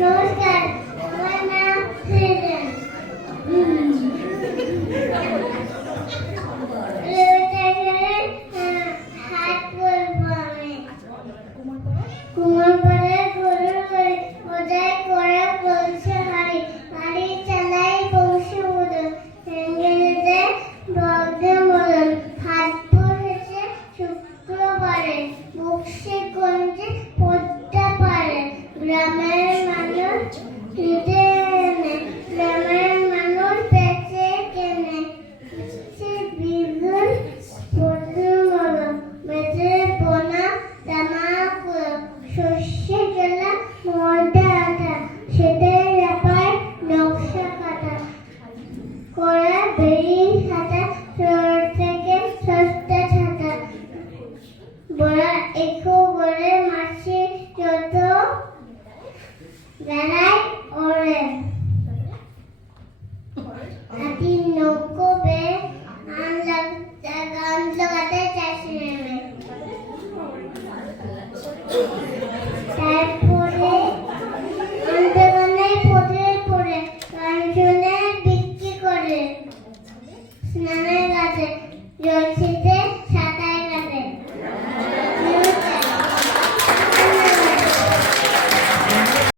নমস্কার, আমার নাম ফ্রেডেন। হাট বলবো আমি। কুমারপাড়ায় গরুর গাড়ি, বোঝাই করে বলছে হাড়ি, হাড়ি চালাই বংশী উদয়, ইংরেজিতে বলতে বলুন। হাট বসেছে শুক্রবারে, বক্সিগঞ্জে পড়তে পারে। গ্রামের মানুষ নিতে এনে, গ্রামের মানুষ বেচে কেনে। বিগুন পদ্মমল, বেচে বোনা জামা কুলো, সর্ষে গেলা ময়দা আটা, সেটাই ব্যাপার নকশা কাটা করে বেরি খাতা, শহর থেকে সস্তা ছাতা। বড়া একো বলে মাছি যত বেলায় ওরে।